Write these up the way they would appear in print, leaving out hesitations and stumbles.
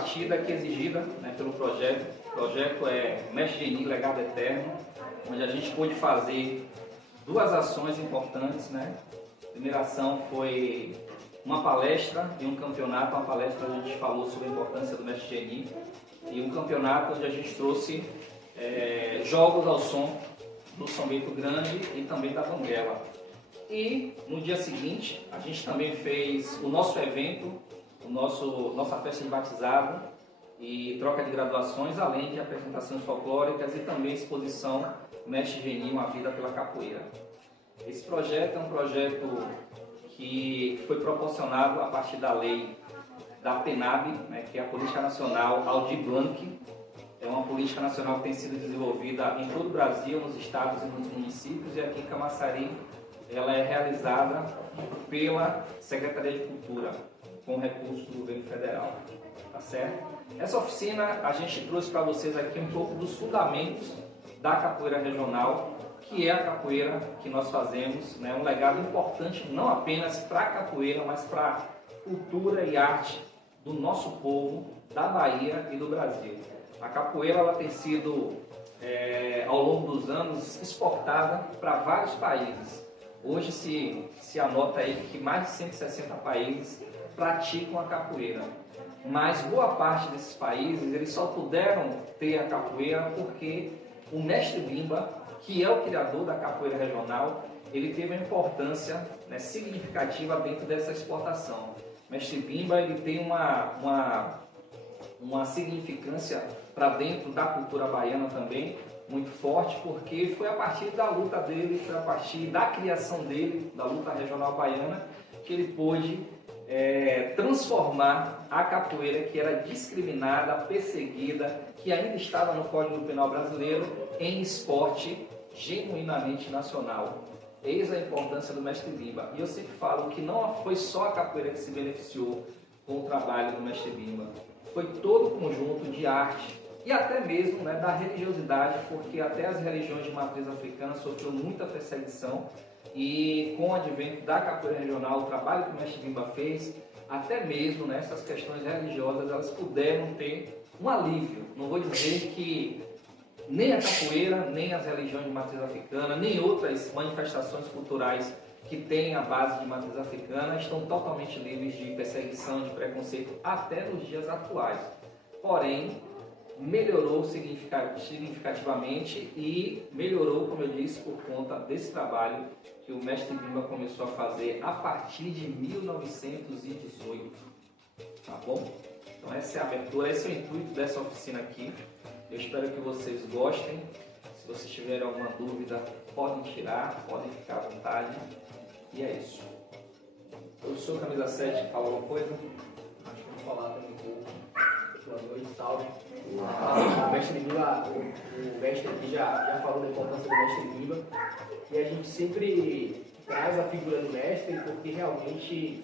contrapartida que é exigida, né, pelo projeto. O projeto é Mestre Geni, Legado Eterno, onde a gente pôde fazer duas ações importantes, né? A primeira ação foi uma palestra e um campeonato. Uma palestra a gente falou sobre a importância do Mestre Geni e um campeonato onde a gente trouxe jogos ao som do São Bento Grande e também da Banguela. E no dia seguinte a gente também fez o nosso evento, nossa festa de batizado e troca de graduações, além de apresentações folclóricas e também exposição Mestre Geni, uma vida pela capoeira. Esse projeto é um projeto que foi proporcionado a partir da lei da PENAB, né, que é a Política Nacional Aldir Blanc. É uma política nacional que tem sido desenvolvida em todo o Brasil, nos estados e nos municípios, e aqui em Camaçari ela é realizada pela Secretaria de Cultura, com recursos do governo federal. Tá certo? Essa oficina a gente trouxe para vocês aqui um pouco dos fundamentos da capoeira regional, que é a capoeira que nós fazemos, né? Um legado importante não apenas para a capoeira, mas para a cultura e arte do nosso povo, da Bahia e do Brasil. A capoeira ela tem sido, ao longo dos anos, exportada para vários países. Hoje se anota aí que mais de 160 países praticam a capoeira. Mas boa parte desses países eles só puderam ter a capoeira porque o Mestre Bimba, que é o criador da capoeira regional, ele teve uma importância, né, significativa dentro dessa exportação. O Mestre Bimba ele tem uma significância para dentro da cultura baiana também, muito forte, porque foi a partir da luta dele, foi a partir da criação dele, da luta regional baiana, que ele pôde transformar a capoeira, que era discriminada, perseguida, que ainda estava no Código Penal brasileiro, em esporte genuinamente nacional. Eis a importância do Mestre Bimba. E eu sempre falo que não foi só a capoeira que se beneficiou com o trabalho do Mestre Bimba, foi todo o conjunto de arte e até mesmo, né, da religiosidade, porque até as religiões de matriz africana sofreram muita perseguição. E com o advento da capoeira regional, o trabalho que o Mestre Bimba fez, até mesmo nessas questões religiosas, elas puderam ter um alívio. Não vou dizer que nem a capoeira, nem as religiões de matriz africana, nem outras manifestações culturais que têm a base de matriz africana estão totalmente livres de perseguição, de preconceito, até nos dias atuais. Porém, melhorou significativamente e melhorou, como eu disse, por conta desse trabalho que o Mestre Bimba começou a fazer a partir de 1918, tá bom? Então essa é a abertura, esse é o intuito dessa oficina aqui. Eu espero que vocês gostem. Se vocês tiverem alguma dúvida, podem tirar, podem ficar à vontade. E é isso. Professor Camisa 7, fala alguma coisa? Acho que vou falar também um pouco. Boa noite, salve. O Mestre Bimba, o mestre aqui já falou da importância do Mestre Bimba, e a gente sempre traz a figura do mestre porque realmente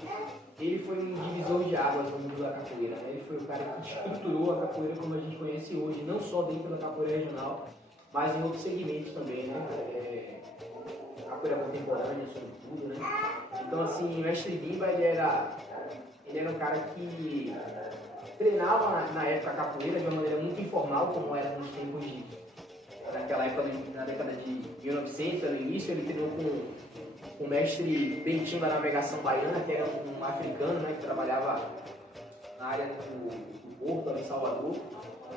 ele foi um divisor de águas no mundo da capoeira, né? Ele foi o cara que estruturou a capoeira como a gente conhece hoje, não só dentro da capoeira regional, mas em outros segmentos também, né? Capoeira contemporânea, sobretudo, né? Então, assim, o Mestre Bimba, ele era um cara que treinava na época a capoeira de uma maneira muito informal, como era nos tempos naquela época, na década de 1900, no início. Ele treinou com o mestre Bentinho da navegação baiana, que era um africano, né, que trabalhava na área do Porto, ali em Salvador.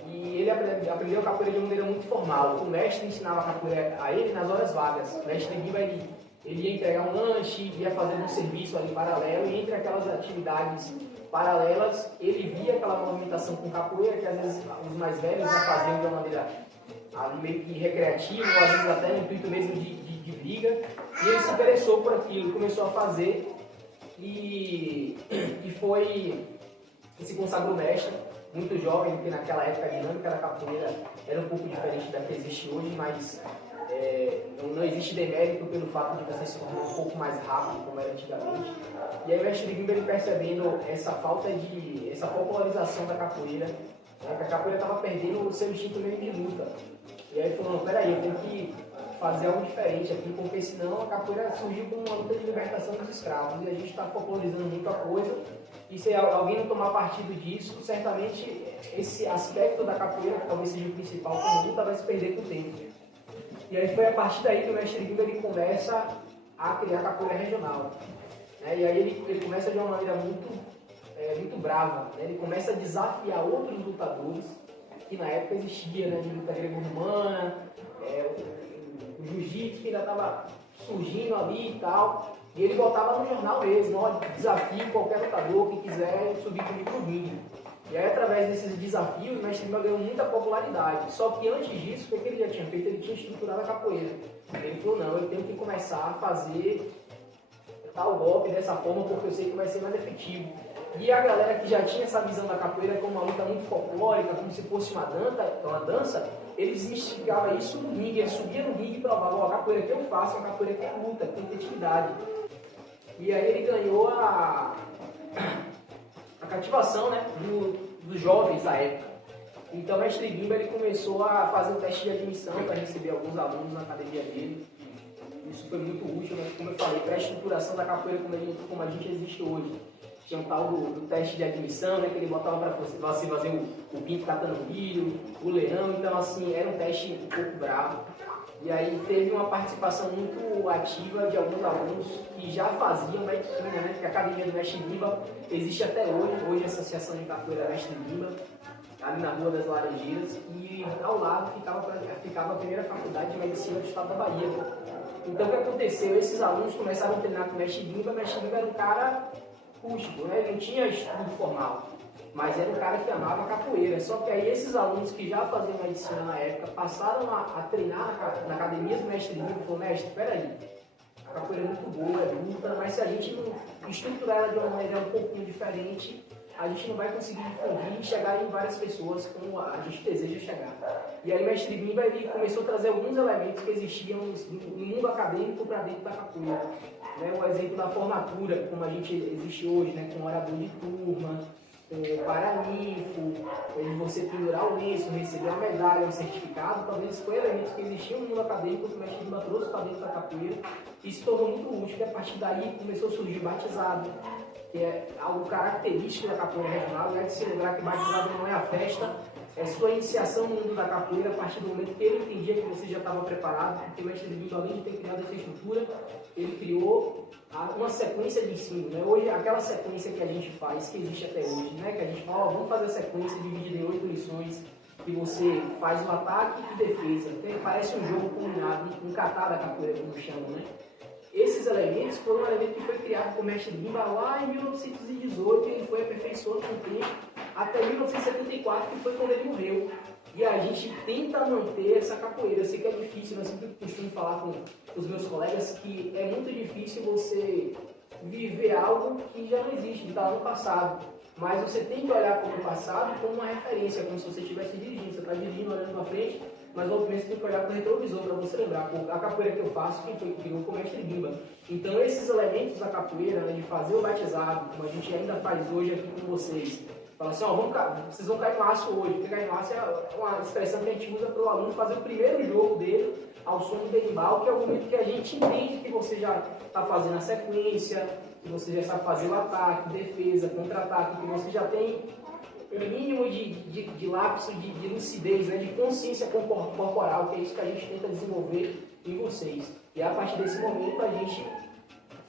E ele aprendeu a capoeira de uma maneira muito formal. O mestre ensinava a capoeira a ele nas horas vagas. O mestre Bimba, ele ia entregar um lanche, ia fazer um serviço ali paralelo, e entre aquelas atividades paralelas, ele via aquela movimentação com capoeira, que às vezes os mais velhos já faziam de uma maneira ali meio que recreativa, ou às vezes até no intuito mesmo de briga, e ele se interessou por aquilo, começou a fazer, e se consagrou mestre, muito jovem, porque naquela época a dinâmica da capoeira era um pouco diferente da que existe hoje, mas não existe demérito pelo fato de você se tornar um pouco mais rápido, como era antigamente. E aí o Mestre Bimba, ele percebendo essa popularização da capoeira, né, que a capoeira estava perdendo o seu instinto mesmo de luta. E aí ele falou, não, peraí, eu tenho que fazer algo diferente aqui, porque senão a capoeira surgiu como uma luta de libertação dos escravos, e a gente está popularizando muito a coisa, e se alguém não tomar partido disso, certamente esse aspecto da capoeira, que talvez seja o principal, como luta, vai se perder com o tempo. E aí foi a partir daí que o mestre Guimba ele começa a criar capoeira regional. Né? E aí ele começa de uma maneira muito brava. Né? Ele começa a desafiar outros lutadores, que na época existia, né, de luta greco-romana, o jiu-jitsu que ainda estava surgindo ali e tal. E ele botava no jornal mesmo, ó, desafio qualquer lutador que quiser subir comigo no ringue. E aí, através desses desafios, o mestre Guimba ganhou muita popularidade. Só que antes disso, o que ele já tinha feito? Ele tinha estruturado a capoeira. Ele falou, não, eu tenho que começar a fazer tal golpe dessa forma, porque eu sei que vai ser mais efetivo. E a galera que já tinha essa visão da capoeira como uma luta muito folclórica, como se fosse uma dança, eles instigavam isso no ringue. Ele subia no ringue e provava, ó, a capoeira que eu faço é uma capoeira que é luta, que tem efetividade. E aí ele ganhou a cativação, né, dos jovens da época. Então o mestre Guimba ele começou a fazer um teste de admissão para receber alguns alunos na academia dele. Isso foi muito útil, né? Como eu falei, para a estruturação da capoeira como a gente existe hoje. Tinha um tal do teste de admissão, né, que ele botava para você fazer o pinto catando milho, o leão. Então, assim, era um teste um pouco bravo. E aí teve uma participação muito ativa de alguns alunos que já faziam medicina, né? Que a Academia do Mestre Guimba existe até hoje. Hoje a Associação de Capoeira Mestre Guimba, ali na Rua das Laranjeiras. E ao lado ficava a primeira faculdade de medicina do estado da Bahia. Então o que aconteceu? Esses alunos começaram a treinar com o Mestre Guimba. O Mestre Guimba era um cara rústico, né? Ele não tinha estudo formal. Mas era um cara que amava a capoeira. Só que aí esses alunos que já faziam medicina na época passaram a treinar na academia do mestre Guimba e falaram, mestre, peraí, a capoeira é muito boa, é luta, mas se a gente não estruturar ela de uma maneira um pouquinho diferente, a gente não vai conseguir difundir e chegar em várias pessoas como a gente deseja chegar. E aí o mestre Guimba ele começou a trazer alguns elementos que existiam no mundo acadêmico para dentro da capoeira. Né? O exemplo da formatura, como a gente existe hoje, né? Com orador de turma, paraninfo, você pendurar o lenço, receber uma medalha, um certificado, talvez foi elementos que existiam no mundo acadêmico que o mestre Guimba trouxe para dentro da capoeira e se tornou muito útil, e a partir daí começou a surgir batizado, que é algo característico da capoeira regional. E é de se lembrar que batizado não é a festa, é sua iniciação no mundo da capoeira a partir do momento que ele entendia que você já estava preparado, porque o mestre Guimba, além de ter criado essa estrutura, ele criou uma sequência de ensino, né? Hoje, aquela sequência que a gente faz, que existe até hoje, né? Que a gente fala, ó, vamos fazer a sequência dividida em 8 lições, que você faz o ataque e defesa, né? Parece um jogo combinado, um kata da capoeira, como chamam, né? Esses elementos foram um elemento que foi criado por mestre Guimba lá em 1918, e ele foi aperfeiçoando com o tempo, até 1974, que foi quando ele morreu. E a gente tenta manter essa capoeira. Eu sei que é difícil, mas eu sempre costumo falar com os meus colegas que é muito difícil você viver algo que já não existe, que está lá no passado. Mas você tem que olhar para o passado como uma referência, como se você estivesse dirigindo. Você está dirigindo, olhando para frente, mas obviamente você tem que olhar para o retrovisor para você lembrar. Pô, a capoeira que eu faço, quem foi que criou foi o mestre Guimba. Então esses elementos da capoeira, né, de fazer o batizado, como a gente ainda faz hoje aqui com vocês, fala assim, ó, vocês vão cair no laço hoje, porque cair no laço é uma expressão que a gente usa para o aluno fazer o primeiro jogo dele ao som do berimbau, que é o momento que a gente entende que você já está fazendo a sequência, que você já sabe fazer o ataque, defesa, contra-ataque, que você já tem um mínimo de lapso, de lucidez, né, de consciência corporal, que é isso que a gente tenta desenvolver em vocês. E a partir desse momento a gente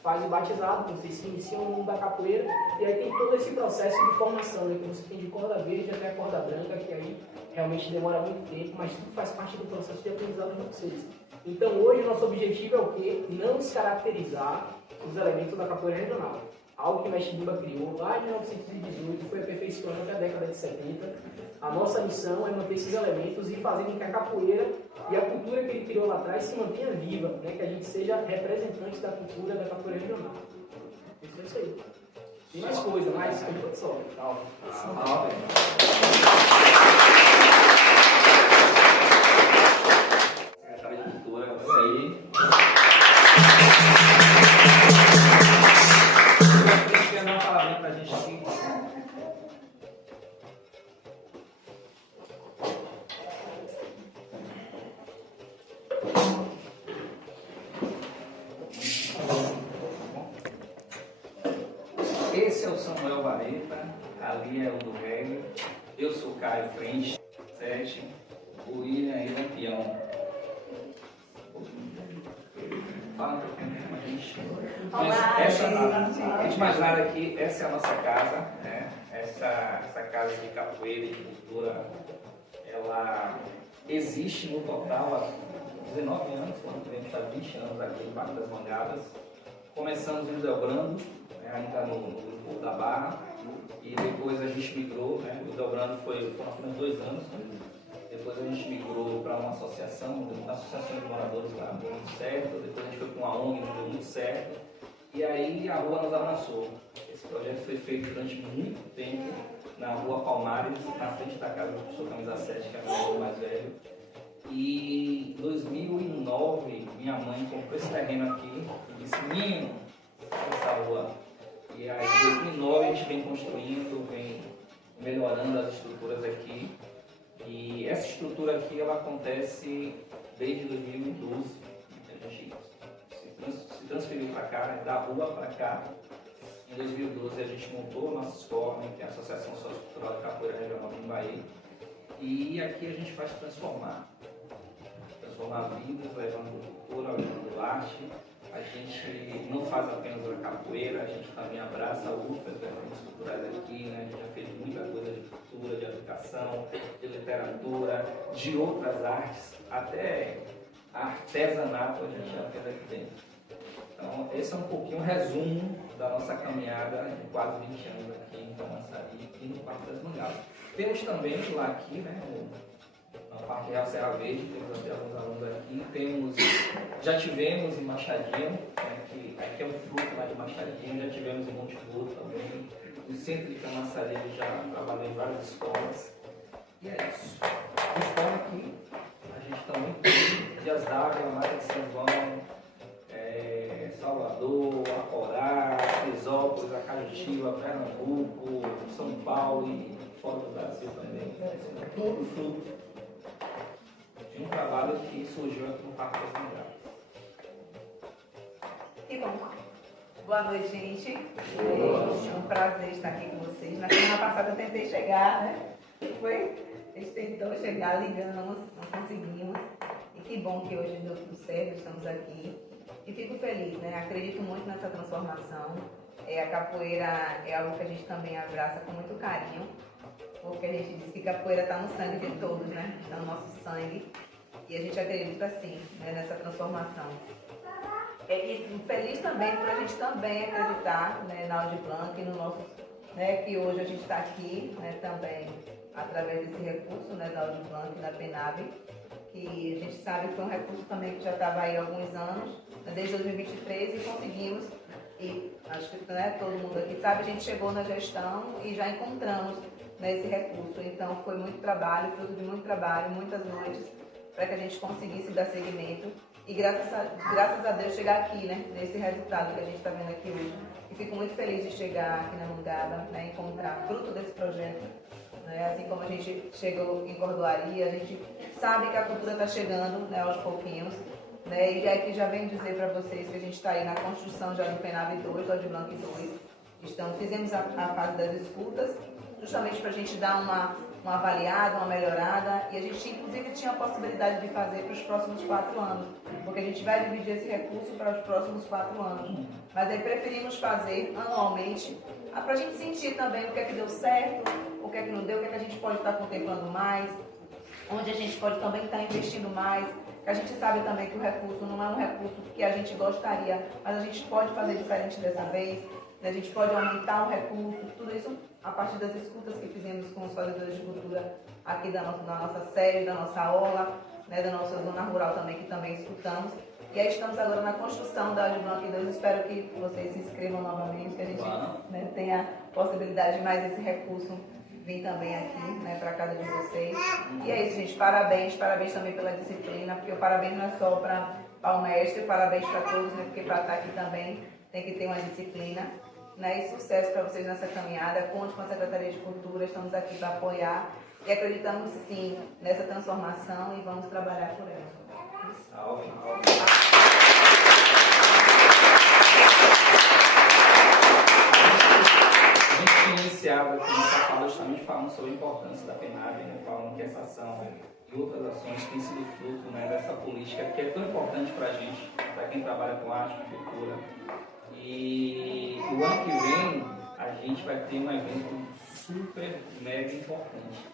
faz o batizado, vocês se iniciam no mundo da capoeira, e aí tem todo esse processo de formação, né, que você tem de corda verde até a corda branca, que aí realmente demora muito tempo, mas tudo faz parte do processo de aprendizado de vocês. Então hoje o nosso objetivo é o quê? Não descaracterizar os elementos da capoeira regional. Algo que o mestre Guimba criou lá em 1918, foi aperfeiçoando até a década de 70. A nossa missão é manter esses elementos e fazer com que a capoeira e a cultura que ele criou lá atrás se mantenha viva, né? Que a gente seja representante da cultura da capoeira regional. Isso aí. Tem mais coisa, mas como foi só. Secretário de Cultura, isso aí. Quer dar uma palavrinha pra gente aqui? Esse é o Samuel Vareta, ali é o do Velho. Eu sou o Caio Frente, 7. O William aí, Lampião. Fala um pouquinho com a gente. Olá, Antes de mais nada aqui, essa é a nossa casa, né? Essa casa de capoeira e de cultura, ela existe no total há 19 anos, quando tivemos estar 20 anos aqui no Parque das Mangadas. Começamos em Delbrando, né, ainda no Grupo da Barra, e depois a gente migrou, né? O Delbrando foram apenas 2 anos, né? Depois a gente migrou para uma associação de moradores lá, deu muito certo. Depois a gente foi para uma ONG, deu muito certo. E aí a rua nos abraçou. Esse projeto foi feito durante muito tempo na Rua Palmares, na frente da casa do professor Camisa 7, que é meu irmão mais velho. E em 2009, minha mãe comprou esse terreno aqui e disse: menino, essa rua. E aí em 2009 a gente vem construindo, vem melhorando as estruturas aqui. E essa estrutura aqui ela acontece desde 2012. A gente se transferiu para cá, né, da rua para cá. Em 2012 a gente montou a nossa escola, né, que é a Associação Sociocultural de Capoeira Regional de Bahia. E aqui a gente faz transformar vidas, levando cultura, levando arte. A gente não faz apenas a capoeira, a gente também abraça outras vertentes culturais aqui, né? A gente já fez muita coisa de cultura, de educação, de literatura, de outras artes, até artesanato a gente já fez aqui dentro. Então, esse é um pouquinho um resumo da nossa caminhada de quase 20 anos aqui em Camaçari e no Parque das Mangadas. Temos também lá aqui, né, na Parque Real Serra Verde, temos até alguns alunos aqui, já tivemos em Machadinho, né, que aqui é um fruto lá de Machadinho, já tivemos em Monte Gordo também, no centro de Camaçari já trabalhou em várias escolas, e é isso. Escola aqui, a gente também tem Dias d'Ávila, Mata de São João, Salvador, Aporá, Crisópolis, Acajutiba, Pernambuco, São Paulo e fora do Brasil também. Todo fruto de um trabalho que surgiu aqui no Parque das Mangadas. Que bom. Boa noite, gente. É um prazer estar aqui com vocês. Na semana passada eu tentei chegar, né? A gente tentou chegar, ligamos, não conseguimos. E que bom que hoje deu tudo certo, estamos aqui. E fico feliz, né? Acredito muito nessa transformação. A capoeira é algo que a gente também abraça com muito carinho, porque a gente diz que capoeira está no sangue de todos, né? Está no nosso sangue. E a gente acredita sim, né, nessa transformação. E feliz também por a gente também acreditar, né, na Aldir Blanc, no nosso, né, que hoje a gente está aqui, né, também através desse recurso, né, da Aldir Blanc, da PENAB, que a gente sabe que foi um recurso também que já estava aí há alguns anos, né, desde 2023, e conseguimos, e acho que, né, todo mundo aqui sabe, a gente chegou na gestão e já encontramos, né, esse recurso. Então foi muito trabalho, fruto de muito trabalho, muitas noites, para que a gente conseguisse dar seguimento. E graças a Deus chegar aqui, né, nesse resultado que a gente está vendo aqui hoje. E fico muito feliz de chegar aqui na Mangaba, né, encontrar fruto desse projeto. Né, assim como a gente chegou em Cordoaria, a gente sabe que a cultura está chegando, né, aos pouquinhos. Né, e aqui já venho dizer para vocês que a gente está aí na construção já do PENAB 2, do Aldir Blanc 2. Fizemos a fase das escutas, justamente para a gente dar uma avaliada, uma melhorada, e a gente inclusive tinha a possibilidade de fazer para os próximos 4 anos, porque a gente vai dividir esse recurso para os próximos 4 anos. Mas aí preferimos fazer anualmente, para a gente sentir também o que é que deu certo, o que é que não deu, o que é que a gente pode estar contemplando mais, onde a gente pode também estar investindo mais, que a gente sabe também que o recurso não é um recurso que a gente gostaria, mas a gente pode fazer diferente dessa vez, né? A gente pode aumentar o recurso, tudo isso a partir das escutas que fizemos com os fazedores de cultura aqui da nossa sede, da nossa aula, né, da nossa zona rural também, que também escutamos. E aí estamos agora na construção da Aldir Blanc 2. Espero que vocês se inscrevam novamente, que a gente, né, tenha a possibilidade de mais esse recurso vir também aqui, né, para a casa de vocês. E é isso, gente. Parabéns também pela disciplina, porque o parabéns não é só para o mestre, parabéns para todos, né, porque para estar aqui também tem que ter uma disciplina. Né, e sucesso para vocês nessa caminhada. Conte com a Secretaria de Cultura, estamos aqui para apoiar e acreditamos sim nessa transformação e vamos trabalhar por ela. Salve. A gente tinha iniciado aqui nessa fala justamente falando sobre a importância da PENAB, né? Falando que essa ação e outras ações têm sido fruto, né, dessa política que é tão importante para a gente, para quem trabalha com arte e cultura. E o ano que vem a gente vai ter um evento super, mega importante.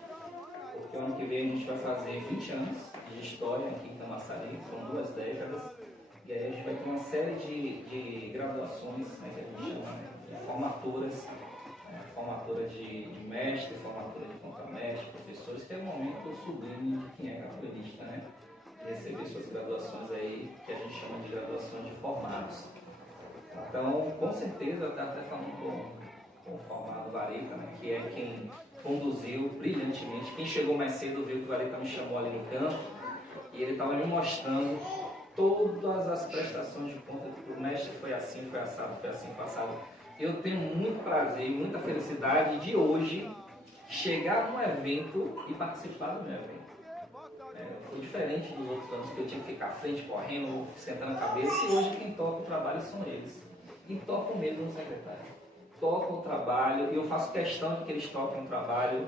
Porque o ano que vem a gente vai fazer 20 anos de história aqui em Camaçari, são 2 décadas. E aí a gente vai ter uma série de graduações, né, que a gente chama de formaturas, formatura de mestre, formatura de contramestre, professores, que é o momento sublime de quem é capoeirista, né? Receber suas graduações aí, que a gente chama de graduações de formados. Então, com certeza, eu estava até falando com o formado Vareta, né, que é quem conduziu brilhantemente. Quem chegou mais cedo viu que o Vareta me chamou ali no canto e ele estava me mostrando todas as prestações de conta que o mestre foi assim, foi assado, foi assim, passado. Eu tenho muito prazer e muita felicidade de hoje chegar num evento e participar do meu evento. Foi diferente dos outros anos que eu tinha que ficar à frente, correndo, sentando a cabeça, e hoje quem toca o trabalho são eles. E tocam mesmo no secretário. Tocam o trabalho, e eu faço questão de que eles toquem o trabalho,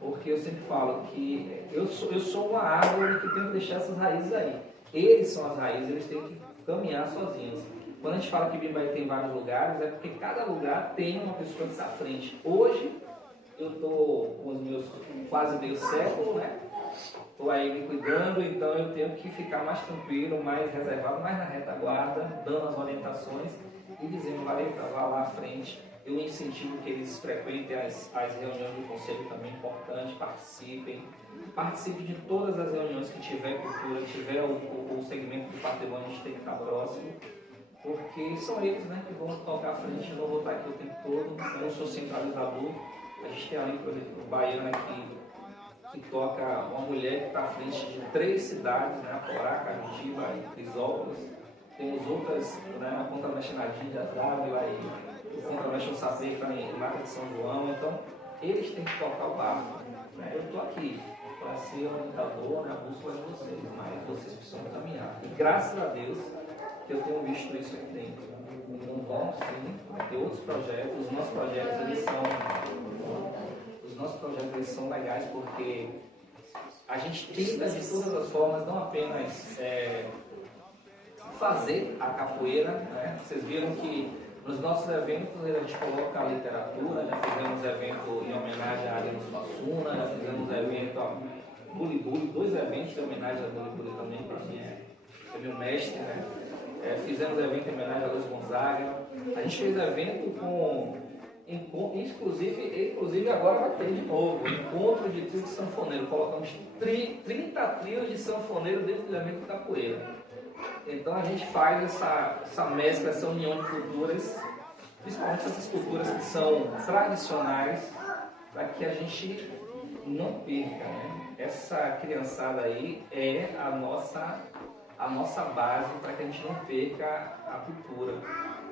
porque eu sempre falo que eu sou uma árvore que tem que deixar essas raízes aí. Eles são as raízes, eles têm que caminhar sozinhos. Quando a gente fala que Bimbaí tem vários lugares, é porque cada lugar tem uma pessoa que está à frente. Hoje, eu estou com os meus quase meio século, né? Estou aí me cuidando, então eu tenho que ficar mais tranquilo, mais reservado, mais na retaguarda, dando as orientações e dizendo, Vareta, vá lá à frente. Eu incentivo que eles frequentem as reuniões do conselho também, importante, participem de todas as reuniões que tiver cultura, tiver o segmento do patrimônio, a gente tem que estar próximo, porque são eles, né, que vão tocar à frente. Eu não vou estar aqui o tempo todo, eu não sou centralizador. A gente tem ali, por exemplo, o Baiana que toca uma mulher que está à frente de 3 cidades, né, Aporá, Caritiba e Crisópolis. Temos outras, né, a Contramestre Nadim de Azávila e o Contramestre Sapê que está em Mata de São João. Então, eles têm que tocar o barco. Né? Eu estou aqui para ser orientador, né, a bússola de vocês, mas vocês precisam caminhar. E graças a Deus que eu tenho visto isso aqui dentro. Então, vamos sim, vai ter outros projetos. Os nossos projetos, eles são legais porque a gente tenta de todas as formas, não apenas fazer a capoeira, né? Vocês viram que nos nossos eventos a gente coloca a literatura, já fizemos evento em homenagem a Ariano Suassuna, já fizemos evento a Buli Buli, 2 eventos de homenagem a Buli Buli também, para mim é meu mestre, né? Fizemos evento em homenagem a Luiz Gonzaga, a gente fez evento com, inclusive agora vai ter de novo, encontro de trio de sanfoneiro, colocamos 30 trios de sanfoneiro dentro do evento de capoeira. Então a gente faz essa mescla, essa união de culturas, principalmente essas culturas que são tradicionais, para que a gente não perca, né? Essa criançada aí é a nossa base para que a gente não perca a cultura.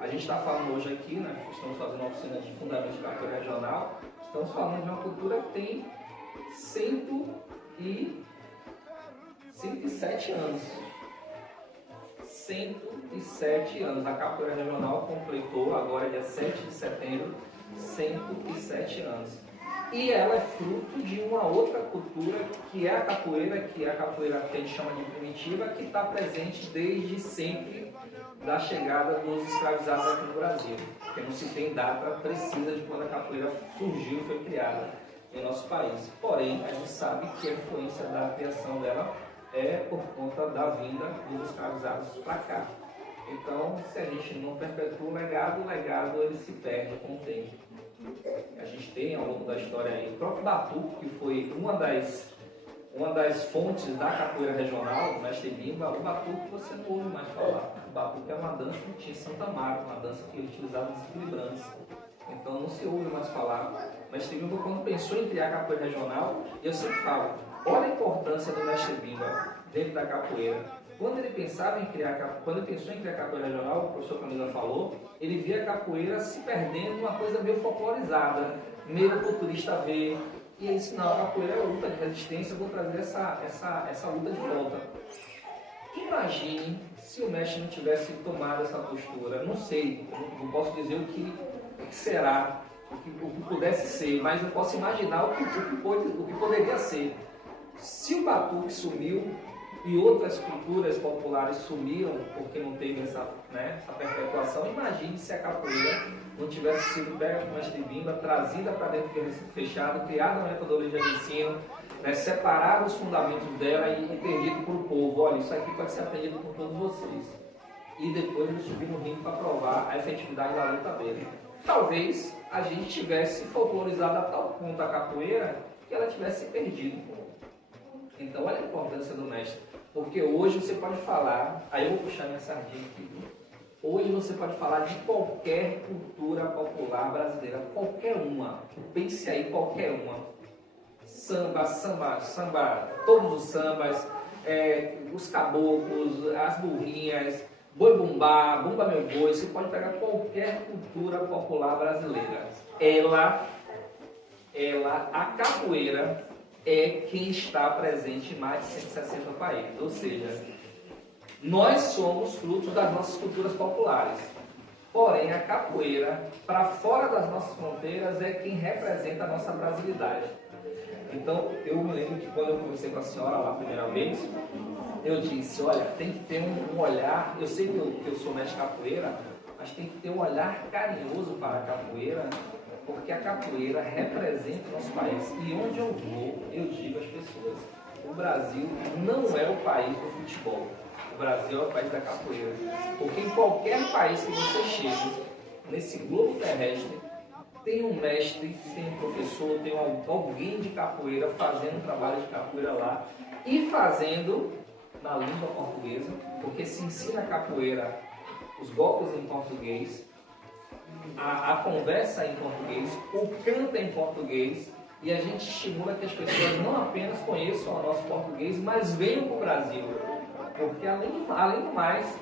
A gente está falando hoje aqui, né? Estamos fazendo uma oficina de fundamento de capoeira regional, estamos falando de uma cultura que tem 107 anos. 107 anos. A capoeira regional completou agora, dia 7 de setembro, 107 anos. E ela é fruto de uma outra cultura que é a capoeira que a gente chama de primitiva, que está presente desde sempre da chegada dos escravizados aqui no Brasil. Porque não se tem data precisa de quando a capoeira surgiu e foi criada em nosso país. Porém, a gente sabe que a influência da criação dela é por conta da vinda dos escravizados para cá. Então, se a gente não perpetua o legado ele se perde com o tempo. A gente tem ao longo da história aí o próprio batuque, que foi uma das fontes da capoeira regional, o mestre Bimba. O batuque você não ouve mais falar. O batuque é uma dança que tinha Santa Marta, uma dança que utilizava os equilibrantes. Então não se ouve mais falar. O mestre Bimba, quando pensou em criar a capoeira regional, eu sempre falo, olha a importância do mestre Bimba dentro da capoeira. Quando ele pensou em criar a capoeira regional, o professor Camila falou, ele via a capoeira se perdendo uma coisa meio folclorizada, meio culturista ver. E ele disse, não, a capoeira é uma luta de resistência, eu vou trazer essa luta de volta. Imagine se o mestre não tivesse tomado essa postura. Não sei, não posso dizer o que será, o que pudesse ser, mas eu posso imaginar o que poderia ser. Se o batuque sumiu e outras culturas populares sumiram porque não teve essa perpetuação, imagine se a capoeira não tivesse sido pega com mestre Bimba, trazida para dentro do recinto fechado, criada uma metodologia de ensino, separar os fundamentos dela e perdido para o povo. Olha, isso aqui pode ser aprendido por todos vocês. E depois ele subir no ringue para provar a efetividade da luta dele. Talvez a gente tivesse folclorizado a tal ponto a capoeira que ela tivesse perdido. Então olha a importância do mestre. Porque hoje você pode falar, aí eu vou puxar minha sardinha aqui. Hoje você pode falar de qualquer cultura popular brasileira, qualquer uma. Pense aí, qualquer uma. Samba, todos os sambas, os caboclos, as burrinhas, boi bumbá, bumba meu boi, você pode pegar qualquer cultura popular brasileira. A capoeira é quem está presente em mais de 160 países. Ou seja, nós somos frutos das nossas culturas populares. Porém, a capoeira, para fora das nossas fronteiras, é quem representa a nossa brasilidade. Então, eu me lembro que quando eu conversei com a senhora lá a primeira vez, eu disse, olha, tem que ter um olhar, eu sei que eu sou mestre capoeira, mas tem que ter um olhar carinhoso para a capoeira, porque a capoeira representa o nosso país. E onde eu vou, eu digo às pessoas, o Brasil não é o país do futebol, o Brasil é o país da capoeira. Porque em qualquer país que você chegue, nesse globo terrestre, tem um mestre, tem um professor, tem alguém de capoeira fazendo trabalho de capoeira lá e fazendo na língua portuguesa, porque se ensina a capoeira, os golpes em português, a conversa em português, o canto em português, e a gente estimula que as pessoas não apenas conheçam o nosso português, mas venham para o Brasil. Porque além do mais,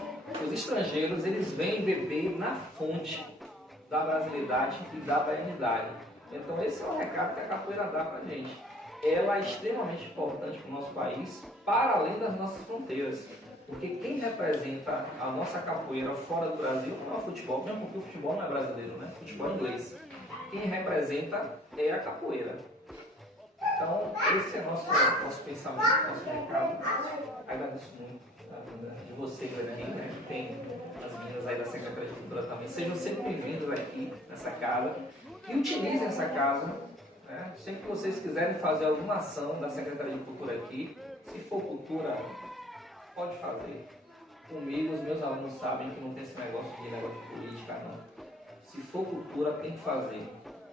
os estrangeiros eles vêm beber na fonte da brasilidade e da baianidade. Então esse é o recado que a capoeira dá para a gente. Ela é extremamente importante para o nosso país, para além das nossas fronteiras. Porque quem representa a nossa capoeira fora do Brasil não é o futebol, mesmo porque o futebol não é brasileiro, né? O futebol é inglês. Quem representa é a capoeira. Então, esse é nosso pensamento, nosso recado. Agradeço muito de vocês aqui, né? Tem as meninas aí da Secretaria de Cultura também. Sejam sempre bem-vindos aqui nessa casa e utilizem essa casa. Né? Sempre que vocês quiserem fazer alguma ação da Secretaria de Cultura aqui, se for cultura, pode fazer. Comigo, os meus alunos sabem que não tem esse negócio de política, não. Se for cultura, tem que fazer.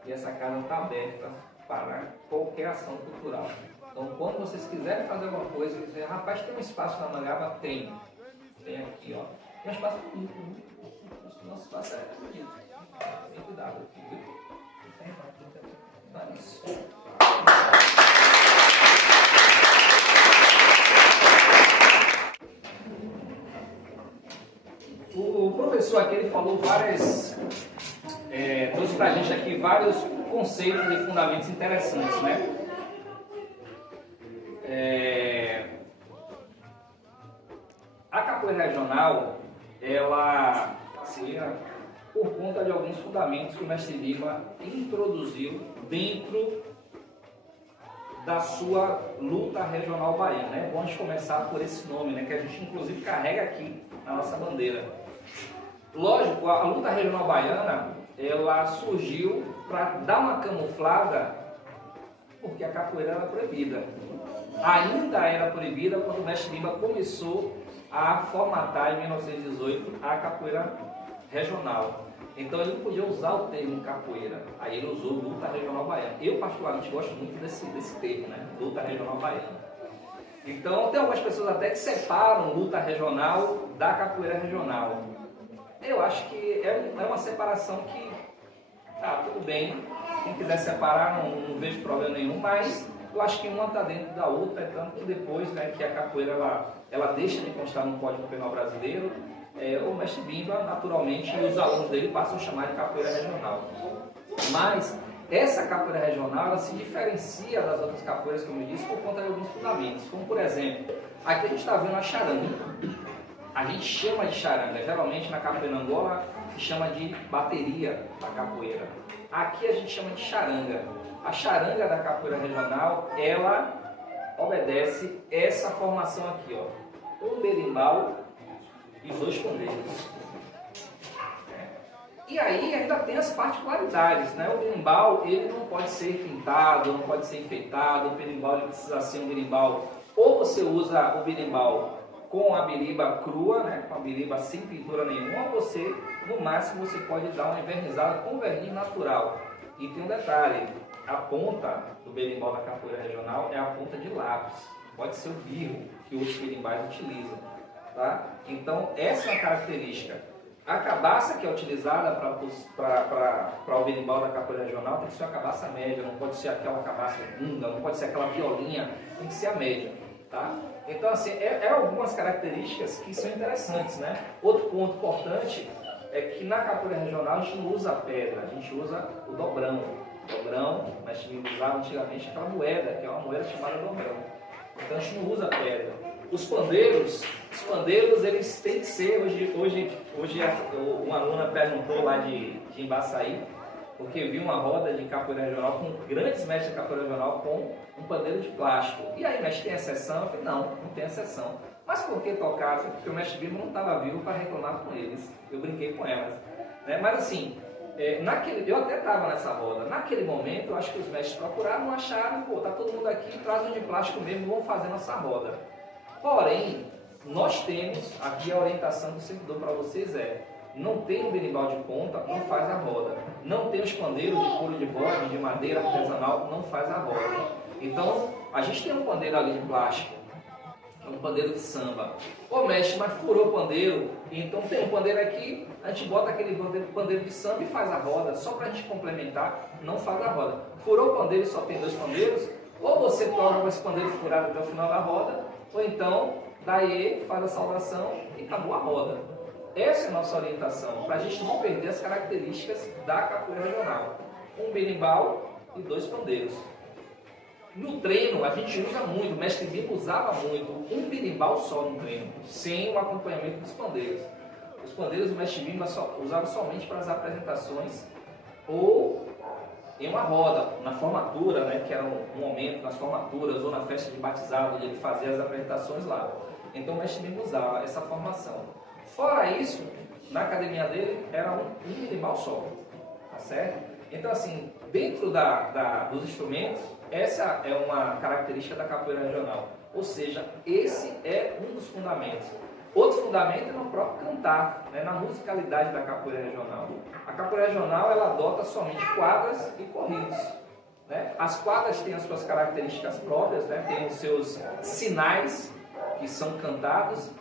E essa casa está aberta para qualquer ação cultural. Então, quando vocês quiserem fazer alguma coisa, dizem, rapaz, tem um espaço na Mangaba? Tem. Tem aqui, ó. Tem um espaço bonito, né? Nosso espaço é bonito. Tem cuidado aqui, viu? Então é isso. O professor aqui ele falou trouxe pra gente aqui vários conceitos e fundamentos interessantes, né? A capoeira regional, ela se por conta de alguns fundamentos que o mestre Lima introduziu dentro da sua luta regional baiana. É bom a gente começar por esse nome, né, que a gente inclusive carrega aqui na nossa bandeira. Lógico, a luta regional baiana, ela surgiu para dar uma camuflada, porque a capoeira era proibida. Ainda era proibida quando o mestre Lima começou a formatar em 1918 a capoeira regional. Então ele não podia usar o termo capoeira, aí ele usou luta regional baiana. Eu particularmente gosto muito desse termo, né? Luta regional baiana. Então tem algumas pessoas até que separam luta regional da capoeira regional. Eu acho que é uma separação que, tudo bem, quem quiser separar não vejo problema nenhum, mas eu acho que uma está dentro da outra, tanto que depois, né, que a capoeira ela deixa de constar no Código Penal Brasileiro, o mestre Bimba, naturalmente, e os alunos dele passam a chamar de capoeira regional. Mas essa capoeira regional ela se diferencia das outras capoeiras, como eu disse, por conta de alguns fundamentos. Como, por exemplo, aqui a gente está vendo a charanga. a gente chama de charanga. Geralmente na capoeira Angola se chama de bateria da capoeira. Aqui a gente chama de charanga. A charanga da capoeira regional, ela obedece essa formação aqui, ó. Um berimbau e 2 pandeiros. E aí ainda tem as particularidades, né? O berimbau, ele não pode ser pintado, não pode ser enfeitado. O berimbau, ele precisa ser um berimbau, ou você usa o berimbau com a biriba crua, né? Com a biriba sem pintura nenhuma, ou você, no máximo, você pode dar uma envernizada com verniz natural. E tem um detalhe, a ponta do berimbau da capoeira regional é a ponta de lápis, pode ser o birro que outros berimbais utilizam, tá? Então essa é uma característica. A cabaça que é utilizada para o berimbau da capoeira regional tem que ser uma cabaça média, não pode ser aquela cabaça bunda, não pode ser aquela violinha, tem que ser a média, tá? Então assim, algumas características que são interessantes, né? Outro ponto importante é que na capoeira regional a gente não usa pedra, a gente usa o dobrão. Dobrão, mas usava antigamente aquela moeda, que é uma moeda chamada dobrão. Então a gente não usa pedra. Os pandeiros eles têm que ser, hoje uma aluna perguntou lá de Embaçaí, porque viu uma roda de capoeira regional com grandes mestres de capoeira regional com um pandeiro de plástico. E aí, mestre, tem exceção? Eu falei, não tem exceção. Mas por que tocar? Porque o mestre Bimbo não estava vivo para reclamar com eles. Eu brinquei com elas. Né? Mas assim, eu até estava nessa roda. Naquele momento, eu acho que os mestres procuraram, não acharam, pô, tá todo mundo aqui, traz um de plástico mesmo, vamos fazer nossa roda. Porém, nós temos, aqui a orientação que eu sempre dou para vocês não tem um berimbau de ponta, não faz a roda. Não tem os pandeiros de couro de bode, de madeira artesanal, não faz a roda. Então, a gente tem um pandeiro ali de plástico, um pandeiro de samba. Ô mestre, mas furou o pandeiro, então tem um pandeiro aqui, a gente bota aquele pandeiro de samba e faz a roda, só para a gente complementar, não faz a roda. Furou o pandeiro e só tem 2 pandeiros, ou você toca com esse pandeiro furado até o final da roda, ou então, daí faz a saudação e acabou a roda. Essa é a nossa orientação, para a gente não perder as características da capoeira regional. Um berimbau e 2 pandeiros. No treino, a gente usa muito, o mestre Bimbo usava muito, um berimbau só no treino, sem o acompanhamento dos pandeiros. Os pandeiros o mestre Bimbo usava somente para as apresentações ou em uma roda, na formatura, né, que era um momento nas formaturas ou na festa de batizado, onde ele fazia as apresentações lá. Então o mestre Bimbo usava essa formação. Fora isso, na academia dele era um berimbau só, tá certo? Então assim, dentro dos instrumentos, essa é uma característica da capoeira regional, ou seja, esse é um dos fundamentos. Outro fundamento é no próprio cantar, né, na musicalidade da capoeira regional. A capoeira regional ela adota somente quadras e corridos. Né? As quadras têm as suas características próprias, né, têm os seus sinais que são cantados,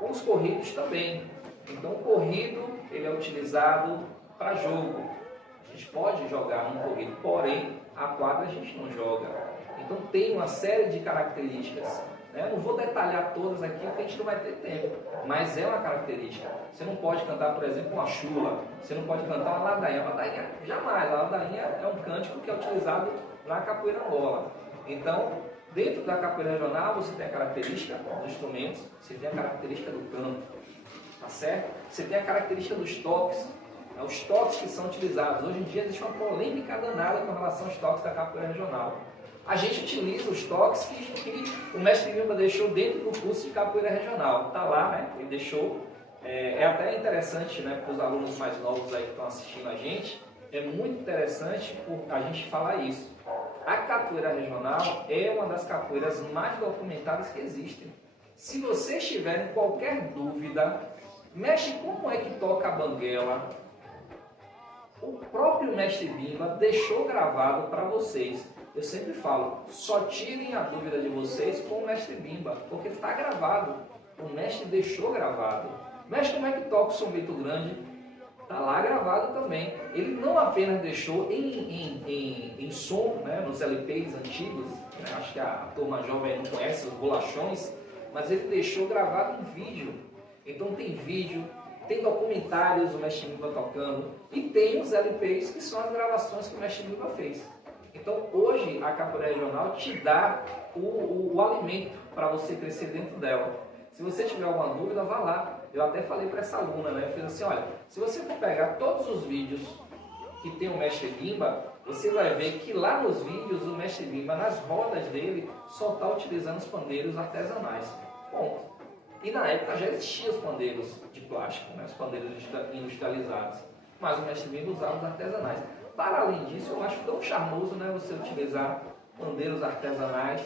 os corridos também. Então o corrido ele é utilizado para jogo. A gente pode jogar um corrido, porém a quadra a gente não joga. Então tem uma série de características. Né? Eu não vou detalhar todas aqui porque a gente não vai ter tempo, mas é uma característica. Você não pode cantar, por exemplo, uma chula, você não pode cantar uma ladainha. Uma ladainha jamais, a ladainha é um cântico que é utilizado na capoeira Angola. Então, dentro da capoeira regional, você tem a característica dos instrumentos, você tem a característica do canto, tá certo? Você tem a característica dos toques, né? Os toques que são utilizados. Hoje em dia existe uma polêmica danada com relação aos toques da capoeira regional. A gente utiliza os toques que o mestre Vilma deixou dentro do curso de capoeira regional. Está lá, né? Ele deixou. É até interessante, né, para os alunos mais novos aí que estão assistindo a gente, é muito interessante a gente falar isso. A capoeira regional é uma das capoeiras mais documentadas que existem. Se vocês tiverem qualquer dúvida, mestre, como é que toca a banguela? O próprio mestre Bimba deixou gravado para vocês. Eu sempre falo, só tirem a dúvida de vocês com o mestre Bimba, porque está gravado. O mestre deixou gravado. Mestre, como é que toca o São Bento Grande? Está lá gravado também. Ele não apenas deixou em som, né, nos LPs antigos, né, acho que a turma jovem não conhece os bolachões, mas ele deixou gravado em vídeo. Então tem vídeo, tem documentários do mestre Bimba tocando e tem os LPs que são as gravações que o mestre Bimba fez. Então hoje a capoeira regional te dá o alimento para você crescer dentro dela. Se você tiver alguma dúvida, vá lá. Eu até falei para essa aluna, né? Eu fiz assim, olha, se você for pegar todos os vídeos que tem o mestre Bimba, você vai ver que lá nos vídeos o mestre Bimba, nas rodas dele, só está utilizando os pandeiros artesanais. Ponto. E na época já existiam os pandeiros de plástico, né? Os pandeiros industrializados. Mas o mestre Bimba usava os artesanais. Para além disso, eu acho tão charmoso, né, você utilizar pandeiros artesanais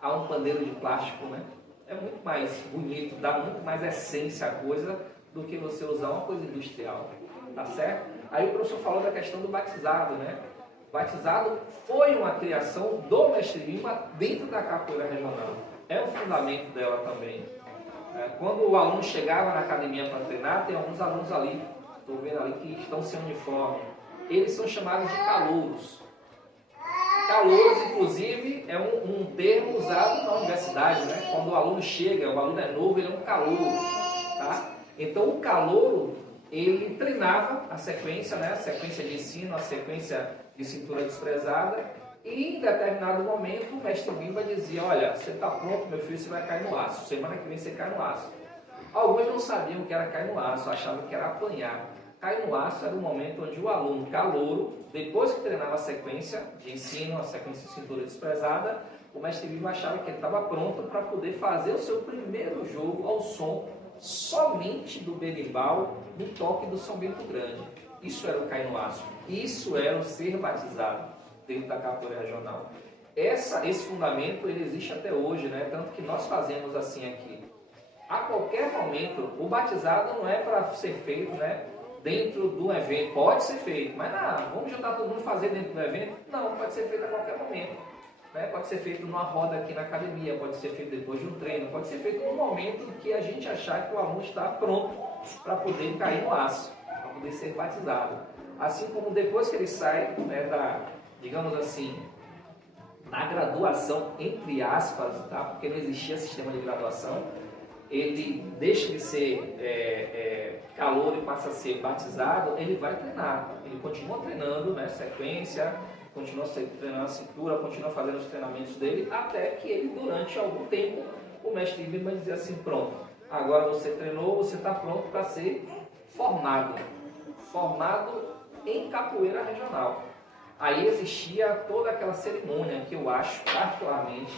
a um pandeiro de plástico, né? É muito mais bonito, dá muito mais essência à coisa do que você usar uma coisa industrial, tá certo? Aí o professor falou da questão do batizado, né? O batizado foi uma criação do mestre Bimba dentro da capoeira regional. É um fundamento dela também. Quando o aluno chegava na academia para treinar, tem alguns alunos ali, estou vendo ali, que estão sem uniforme. Eles são chamados de calouros. Calouros, inclusive, é um termo usado na universidade, né? Quando o aluno chega, o aluno é novo, ele é um calouro, tá? Então, o calouro, ele treinava a sequência, né? A sequência de ensino, a sequência de cintura desprezada, e em determinado momento o mestre Bimba dizia, olha, você está pronto, meu filho, você vai cair no aço, semana que vem você cai no aço. Alguns não sabiam o que era cair no aço, achavam que era apanhar. Cair no aço era o momento onde o aluno calouro, depois que treinava a sequência de ensino, a sequência de cintura desprezada, o mestre Bimba achava que ele estava pronto para poder fazer o seu primeiro jogo ao som somente do berimbau, do toque do São Bento Grande. Isso era o cair no aço. Isso era o ser batizado dentro da capoeira regional. Esse fundamento ele existe até hoje, né? Tanto que nós fazemos assim aqui. A qualquer momento, o batizado não é para ser feito, né, dentro do evento. Pode ser feito, mas não, vamos juntar todo mundo e fazer dentro do evento? Não, pode ser feito a qualquer momento. Né? Pode ser feito numa roda aqui na academia, pode ser feito depois de um treino, pode ser feito no momento em que a gente achar que o aluno está pronto para poder cair no aço, para poder ser batizado. Assim como depois que ele sai, né, digamos assim, na graduação, entre aspas, tá? Porque não existia sistema de graduação, ele deixa de ser calouro e passa a ser batizado, ele vai treinar. Ele continua treinando, né, sequência, continua treinando a cintura, continua fazendo os treinamentos dele, até que ele, durante algum tempo, o mestre Bimba vai dizer assim, pronto, agora você treinou, você está pronto para ser formado em capoeira regional. Aí existia toda aquela cerimônia que eu acho, particularmente,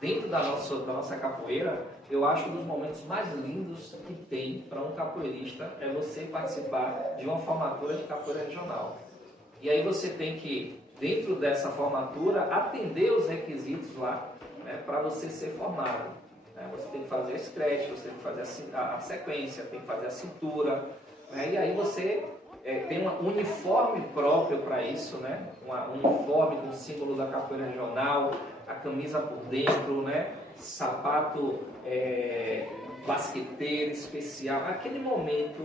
dentro da nossa capoeira, eu acho que um dos momentos mais lindos que tem para um capoeirista é você participar de uma formatura de capoeira regional. E aí você tem que, dentro dessa formatura, atender os requisitos lá, né, para você ser formado. Né? Você tem que fazer a scratch, você tem que fazer a sequência, tem que fazer a cintura, né? E aí você tem um uniforme próprio para isso, né? Um uniforme com o símbolo da capoeira regional, a camisa por dentro, né? Sapato basqueteiro especial, aquele momento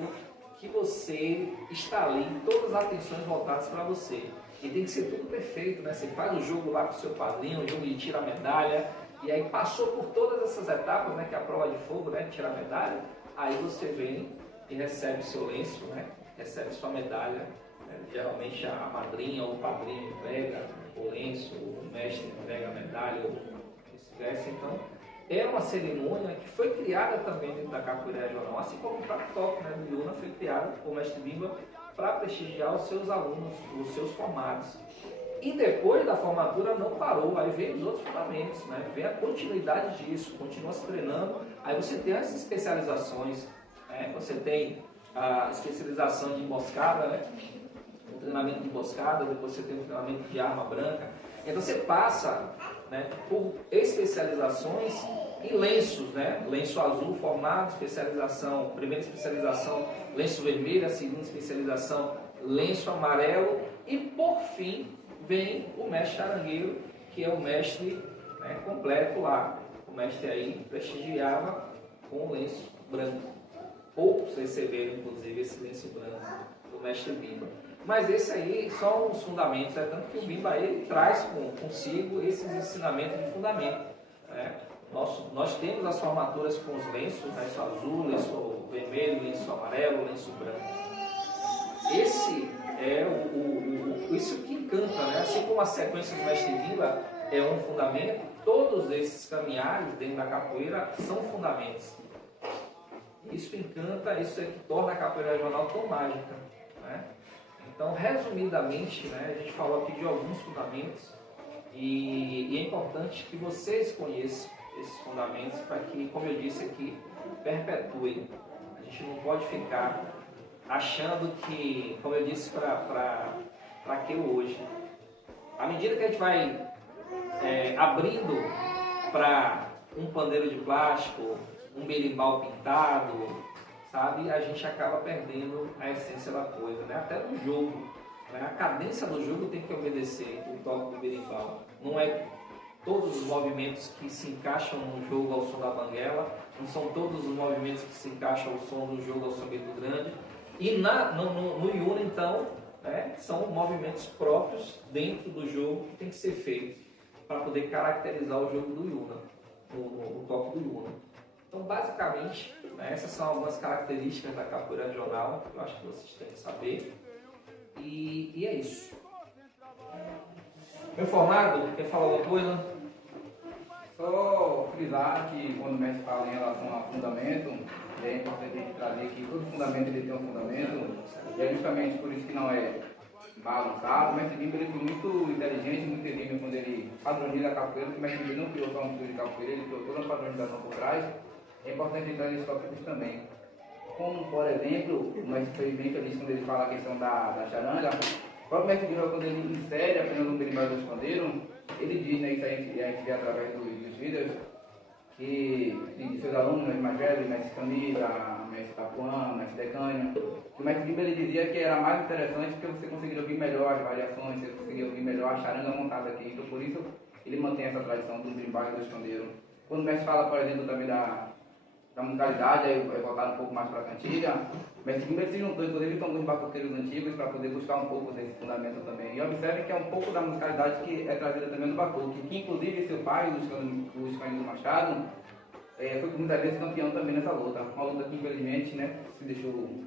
que você está ali, todas as atenções voltadas para você. E tem que ser tudo perfeito, né? Você faz o jogo lá com o seu padrinho, o jogo de tira a medalha, e aí passou por todas essas etapas, né? Que é a prova de fogo, né? Tira a medalha, aí você vem e recebe o seu lenço, né? Recebe sua medalha, né? Geralmente a madrinha ou o padrinho entrega o lenço, o mestre entrega a medalha, ou vice-versa. Então, é uma cerimônia que foi criada também dentro da capoeira regional, assim como o próprio toque, né, do Iuna foi criado por mestre Bimba para prestigiar os seus alunos, os seus formados. E depois da formatura não parou, aí vem os outros fundamentos, né? Vem a continuidade disso, continua se treinando, aí você tem as especializações, né? Você tem a especialização de emboscada, né? O treinamento de emboscada, depois você tem o treinamento de arma branca. Então você passa, né, por especializações em lenços, né? Lenço azul formado, especialização, primeira especialização, lenço vermelho, a segunda especialização, lenço amarelo, e por fim vem o mestre charangueiro, que é o mestre, né, completo lá. O mestre aí prestigiava com o lenço branco. Poucos receberam, inclusive, esse lenço branco do mestre Bimba. Mas esse aí são os fundamentos, tanto que o Bimba ele traz consigo esses ensinamentos de fundamento. Né? Nós temos as formaturas com os lenços, lenço azul, lenço vermelho, lenço amarelo, lenço branco. Esse é isso que encanta, né? Assim como a sequência do mestre Bimba é um fundamento, todos esses caminhares dentro da capoeira são fundamentos. Isso encanta, isso é que torna a capoeira regional tão mágica, né? Então, resumidamente, né, a gente falou aqui de alguns fundamentos e é importante que vocês conheçam esses fundamentos para que, como eu disse aqui, perpetuem. A gente não pode ficar achando que, como eu disse para que hoje, à medida que a gente vai abrindo para um pandeiro de plástico, um berimbau pintado, sabe, a gente acaba perdendo a essência da coisa, né? Até no jogo, né? A cadência do jogo tem que obedecer o toque do berimbau. Não é todos os movimentos que se encaixam no jogo ao som da banguela, não são todos os movimentos que se encaixam ao som do jogo ao som do grande. E no Iuna, então, né, são movimentos próprios dentro do jogo que tem que ser feito para poder caracterizar o jogo do Iuna, o toque do Iuna. Então, basicamente, né, essas são algumas características da capoeira regional que eu acho que vocês têm que saber. E é isso. Meu formado, quer falar alguma coisa? Só frisar que quando o mestre fala em relação a fundamento, é importante a gente trazer que todo fundamento ele tem um fundamento, e é justamente por isso que não é bagunçado. O mestre Bimba ele foi muito inteligente, muito terrível quando ele padroniza a capoeira, porque o mestre Bimba não criou só um estilo de capoeira, ele criou toda uma padronização por trás. É importante entrar nesses tópicos também. Como, por exemplo, o mestre foi bem feliz quando ele fala a questão da charanga. O próprio mestre Bimba, quando ele insere apenas um berimbau do escondeiro, ele diz, né, isso a gente vê através dos vídeos, que de seus alunos, mestre mais velho, mestre Camila, mestre Tapuã, mestre Decânio, que o mestre Bimba ele dizia que era mais interessante porque você conseguiria ouvir melhor as variações, você conseguiria ouvir melhor a charanga montada aqui. Então, por isso, ele mantém essa tradição do berimbau e do escondeiro. Quando o mestre fala, por exemplo, também da musicalidade, aí voltar um pouco mais para a cantiga, o mestre Bimba se juntou, inclusive, com alguns batuqueiros antigos para poder buscar um pouco desse fundamento também. E observe que é um pouco da musicalidade que é trazida também no batuque, que inclusive seu pai, Luiz Candido Machado, foi muitas vezes campeão também nessa luta. Uma luta que infelizmente, né, se deixou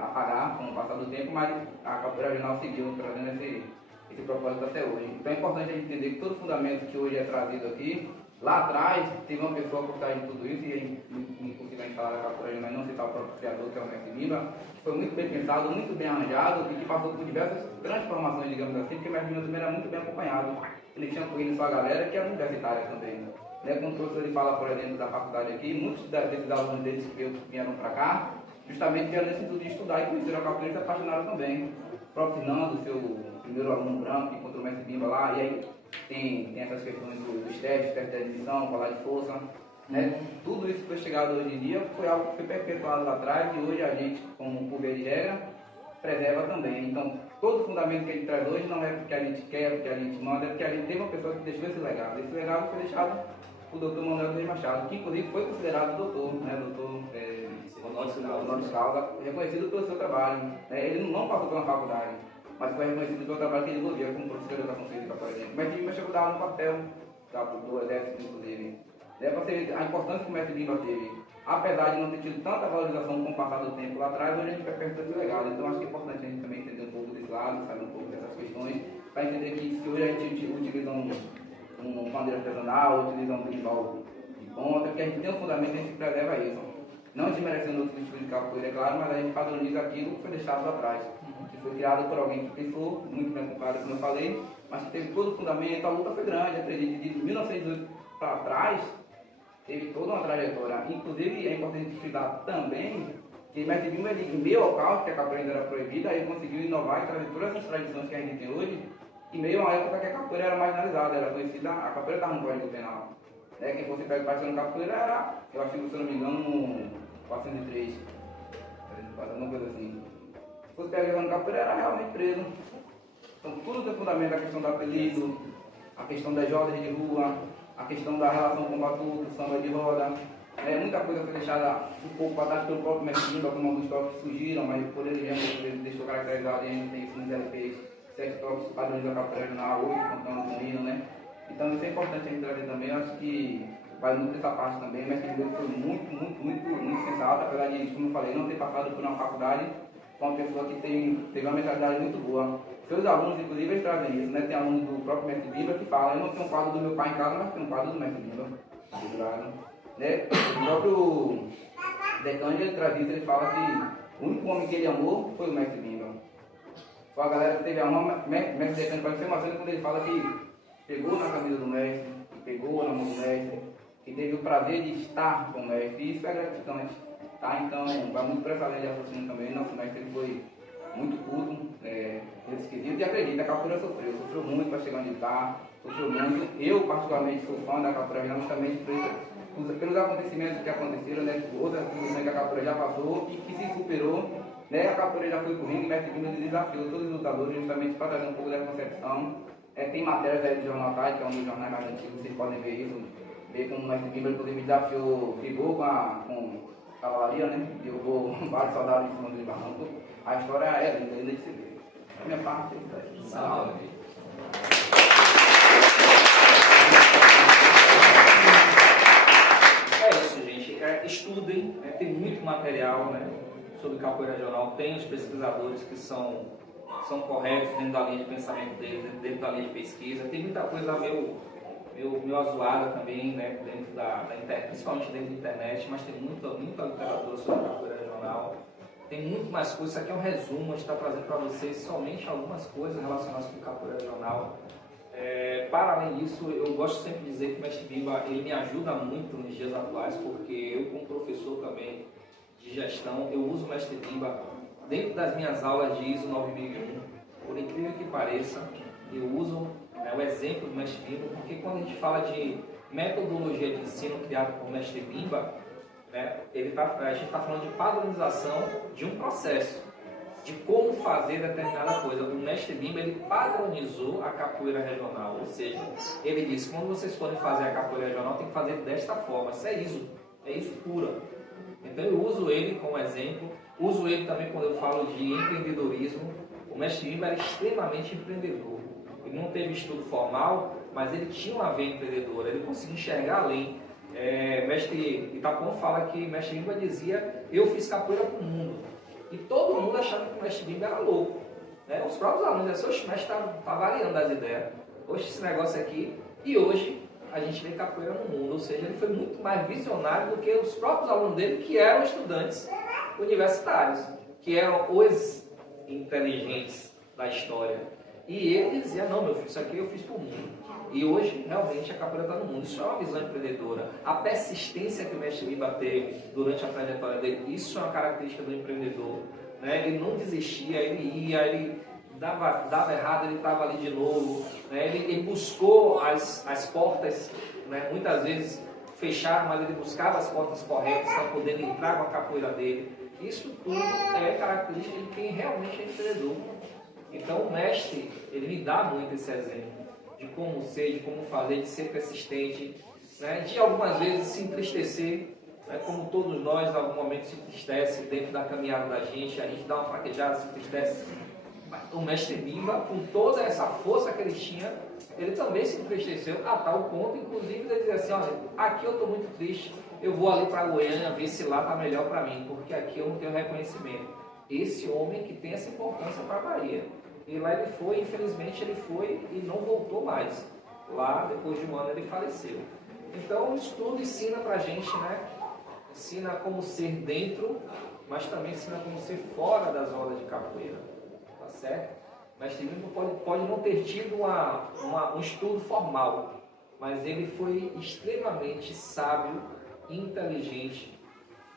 apagar com o passar do tempo, mas a capoeira regional seguiu trazendo esse propósito até hoje. Então é importante a gente entender que todo fundamento que hoje é trazido aqui, lá atrás, teve uma pessoa por trás de tudo isso, e inclusive a gente fala da capoeira regional e não citar o próprio criador, que é o mestre Bimba, que foi muito bem pensado, muito bem arranjado e que passou por diversas transformações, digamos assim, porque o mestre Bimba também era muito bem acompanhado. Ele tinha com ele sua galera que era universitária também. Né? Quando o professor ele fala, por exemplo, da faculdade aqui, muitos desses alunos deles que vieram para cá, justamente vieram nesse intuito de estudar e conheceram a capoeira e se apaixonaram também. O próprio Nando, seu primeiro aluno branco, que encontrou o mestre Bimba lá, e aí tem essas questões dos testes de admissão, falar de força, né? Tudo isso que foi chegado hoje em dia foi algo que foi perpetuado lá atrás e hoje a gente, como por via de regra, preserva também. Então, todo o fundamento que a gente traz hoje não é porque a gente quer, porque a gente manda, é porque a gente teve uma pessoa que deixou esse legado. Esse legado foi deixado por Dr. Manuel Luiz Machado, que inclusive foi considerado doutor, né? Doutor honoris causa, reconhecido pelo seu trabalho. Né? Ele não passou por uma faculdade, mas foi reconhecido pelo trabalho que ele desenvolvia como professor de educação física, por exemplo. Mas ele chegou a dar no papel do exército, inclusive. Para você ver a importância que o mestre Bimba teve. Apesar de não ter tido tanta valorização com o passar do tempo lá atrás, hoje a gente perpetua esse legado. Então acho que é importante a gente também entender um pouco desse lado, saber um pouco dessas questões, para entender que se hoje a gente utiliza um pandeiro artesanal, utiliza um berimbau de ponta, porque a gente tem um fundamento e a gente preserva isso. Não desmerecendo outros tipos de capoeira, é claro, mas a gente padroniza aquilo que foi deixado lá atrás. Que foi criado por alguém que pensou, muito bem ocupado, como eu falei, mas que teve todo o fundamento. A luta foi grande, acredito, de 1918 para trás, teve toda uma trajetória. Inclusive, é importante frisar também que o mestre Bimba, em meio ao caos, que a capoeira ainda era proibida, ele conseguiu inovar e trazer todas essas tradições que a gente tem hoje, em meio a uma época que a capoeira era marginalizada, era conhecida, a capoeira estava no Código Penal. Né? Quem fosse pego praticando capoeira era, eu acho que, se eu não me engano, no 403, alguma coisa assim. Se fosse pego jogando capoeira, era realmente preso. Então, tudo tem fundamento, a questão do apelido, a questão das rodas de rua, a questão da relação com o batuque, samba de roda. Muita coisa foi deixada um pouco para trás pelo próprio mestre Bimba, como alguns toques que surgiram, mas por ele deixou caracterizado, e a gente tem isso nos LPs, 7 toques padrões da capoeira regional, 8 contando com hino, né? Então isso é importante a gente trazer também. Eu acho que vai muito dessa parte também. O mestre Bimba foi muito sensato, apesar de, como eu falei, não ter passado por uma faculdade, com uma pessoa que teve uma mentalidade muito boa. Seus alunos, inclusive, eles trazem isso, né? Tem alunos do próprio mestre Bimba que falam: eu não tenho um quadro do meu pai em casa, mas tenho um quadro do mestre Bimba. Né? O próprio Decândio, ele traz isso, ele fala que o único homem que ele amou foi o mestre Bimba. Foi a galera que teve amor, mestre Decândio pode ser uma cena quando ele fala que pegou na camisa do mestre, que pegou na mão do mestre, que teve o prazer de estar com o mestre, e isso é gratificante. Tá? Então, vai muito para essa linha de raciocínio também. Nosso mestre ele foi muito culto, nesse quesito, e acredita, a capoeira sofreu muito para chegar onde está, sofreu muito. Eu, particularmente, sou fã da capoeira, justamente pelos acontecimentos que aconteceram, né, outras situações que a capoeira já passou e que se superou, né, a capoeira já foi pro ringue, mestre Bimba desafiou todos os lutadores justamente para trazer um pouco dessa concepção. Tem matérias aí do Jornal Tarde, que é um dos jornais mais antigos, vocês podem ver isso, ver como o mestre Bimba, inclusive, desafiou, brigou com cavalaria, né? Derrubou vários soldados em cima do barranco. A história é linda de se ver. A minha parte é isso aí. Salve. É isso, gente. Estudem, né? Tem muito material, né, sobre capoeira regional. Tem os pesquisadores que são corretos dentro da linha de pensamento deles, dentro da linha de pesquisa. Tem muita coisa meu azuada também, né, dentro da internet, principalmente dentro da internet, mas tem muita literatura sobre a capoeira regional. Tem muito mais coisas. Isso aqui é um resumo, a gente está trazendo para vocês somente algumas coisas relacionadas com capoeira regional. Para além disso, eu gosto sempre de dizer que o mestre Bimba ele me ajuda muito nos dias atuais, porque eu, como professor também de gestão, eu uso o mestre Bimba dentro das minhas aulas de ISO 9001. Por incrível que pareça, eu uso o exemplo do mestre Bimba, porque quando a gente fala de metodologia de ensino criada por mestre Bimba, né, a gente está falando de padronização de um processo, de como fazer determinada coisa. O mestre Bimba ele padronizou a capoeira regional, ou seja, ele disse: quando vocês forem fazer a capoeira regional, tem que fazer desta forma. Isso é ISO pura. Então eu uso ele como exemplo, uso ele também quando eu falo de empreendedorismo. O mestre Bimba era extremamente empreendedor. Ele não teve estudo formal, mas ele tinha uma veia empreendedora, ele conseguia enxergar além. Mestre Itapão fala que mestre Bimba dizia: eu fiz capoeira para o mundo. E todo mundo achava que o mestre Bimba era louco. Né? Os próprios alunos diziam: oxe, o mestre está variando as ideias. Oxe, esse negócio aqui. E hoje a gente vê capoeira no mundo. Ou seja, ele foi muito mais visionário do que os próprios alunos dele, que eram estudantes universitários, que eram os inteligentes da história. E ele dizia: não, meu filho, isso aqui eu fiz para o mundo. E hoje, realmente, a capoeira está no mundo. Isso é uma visão empreendedora. A persistência que o mestre Bimba teve durante a trajetória dele, isso é uma característica do empreendedor. Né? Ele não desistia, ele ia, ele dava errado, ele estava ali de novo. Né? Ele buscou as portas, né? Muitas vezes fecharam, mas ele buscava as portas corretas para poder entrar com a capoeira dele. Isso tudo é característica de quem realmente é empreendedor. Então o mestre, ele me dá muito esse exemplo de como ser, de como fazer, de ser persistente, né? De algumas vezes se entristecer, né? Como todos nós, em algum momento, se entristece dentro da caminhada da gente, a gente dá uma fraquejada, se entristece. O mestre Bimba, com toda essa força que ele tinha, ele também se entristeceu a tal ponto, inclusive, de dizer assim: olha, aqui eu estou muito triste, eu vou ali para Goiânia ver se lá está melhor para mim, porque aqui eu não tenho reconhecimento. Esse homem que tem essa importância para a Bahia. E lá ele foi, infelizmente ele foi e não voltou mais. Lá, depois de um ano, ele faleceu. Então, o estudo ensina pra gente, né? Ensina como ser dentro, mas também ensina como ser fora das rodas de capoeira. Tá certo? Mas Bimba pode não ter tido um estudo formal, mas ele foi extremamente sábio e inteligente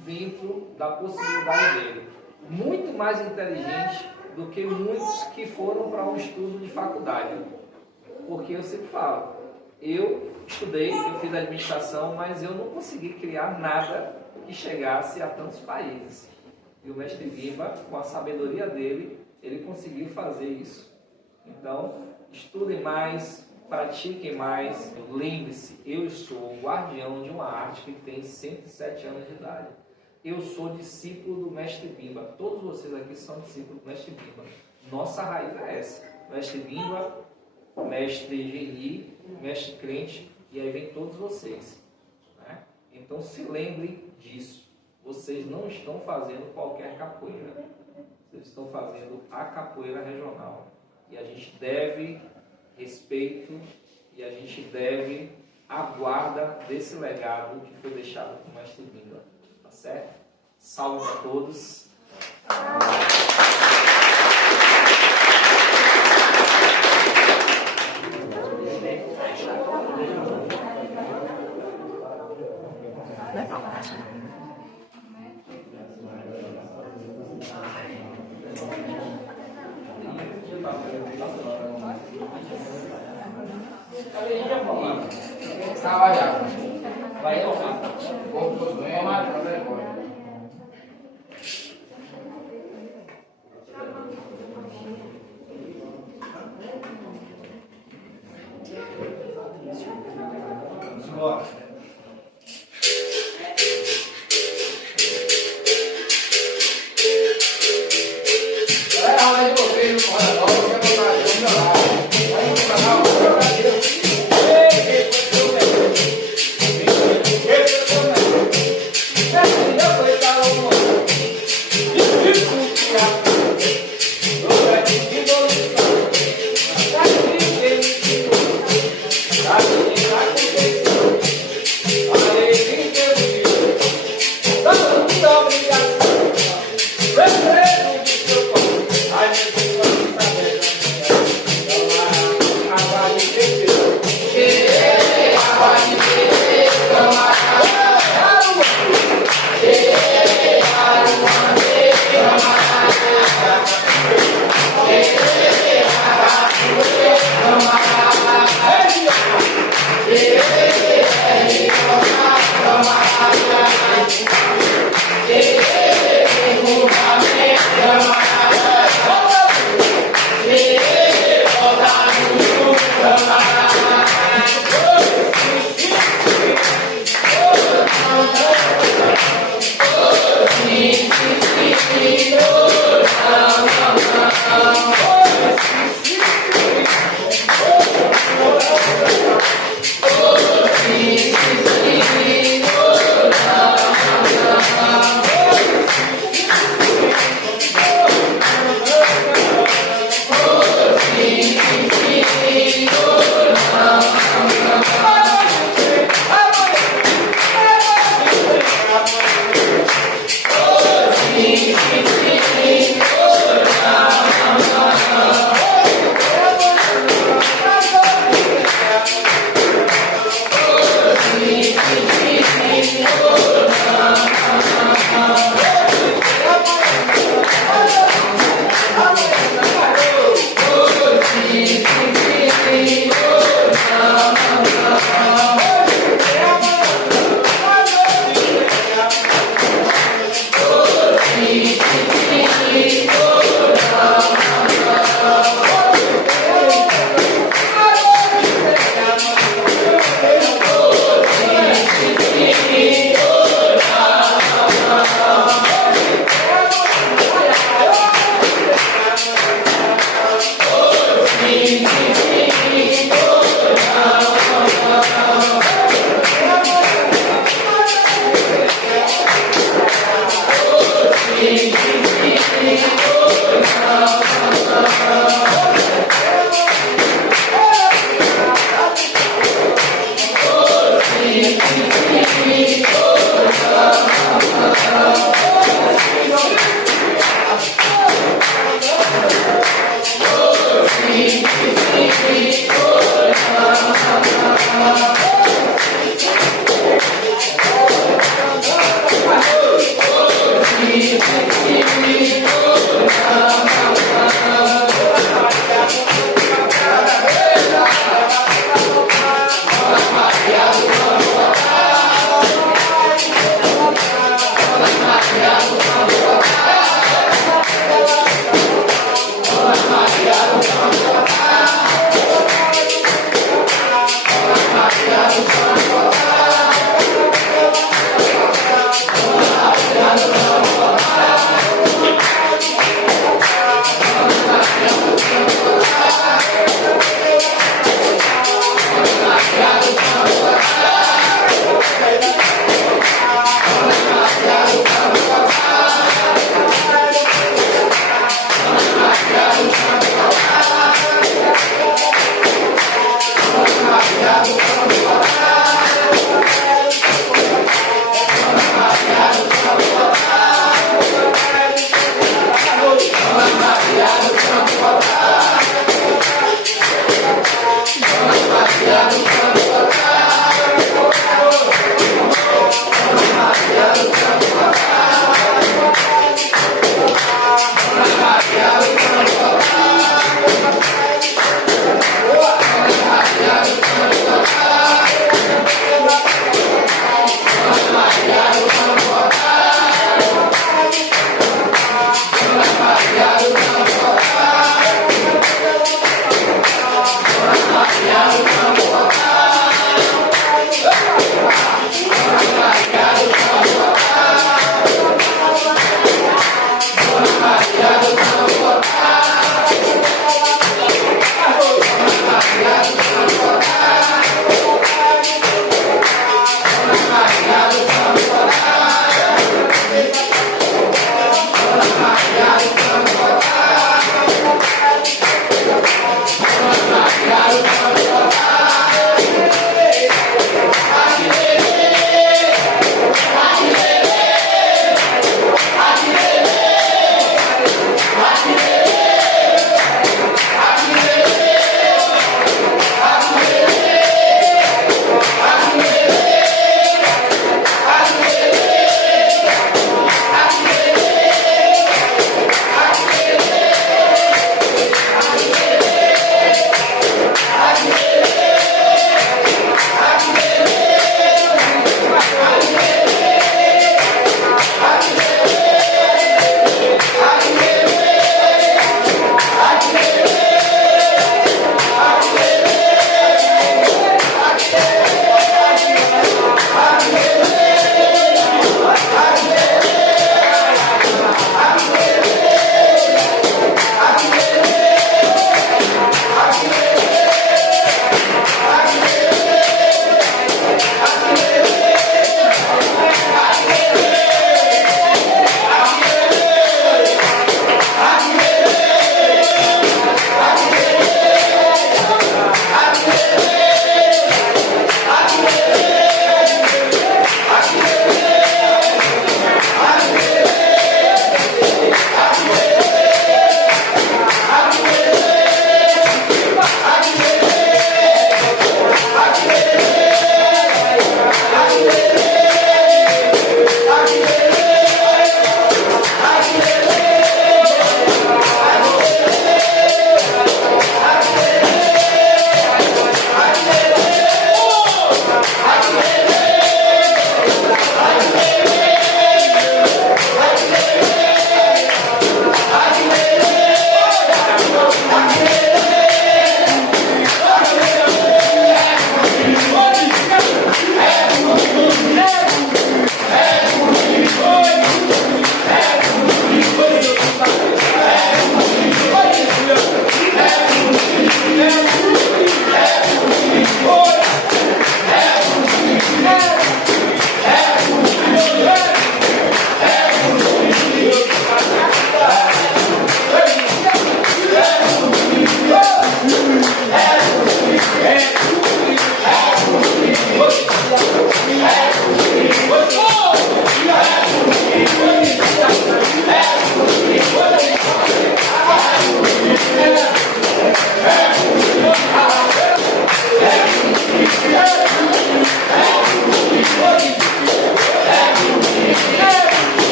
dentro da possibilidade dele. Muito mais inteligente do que muitos que foram para um estudo de faculdade. Porque eu sempre falo, eu estudei, eu fiz administração, mas eu não consegui criar nada que chegasse a tantos países. E o mestre Bimba, com a sabedoria dele, ele conseguiu fazer isso. Então, estudem mais, pratiquem mais. Lembre-se, eu sou o guardião de uma arte que tem 107 anos de idade. Eu sou discípulo do mestre Bimba. Todos vocês aqui são discípulos do mestre Bimba. Nossa raiz é essa. Mestre Bimba, mestre Geni, mestre Crente, e aí vem todos vocês. Né? Então se lembrem disso. Vocês não estão fazendo qualquer capoeira. Vocês estão fazendo a capoeira regional. E a gente deve respeito e a gente deve a guarda desse legado que foi deixado por mestre Bimba. Certo? Saúde a todos. Vai, Vamos embora.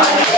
Vai,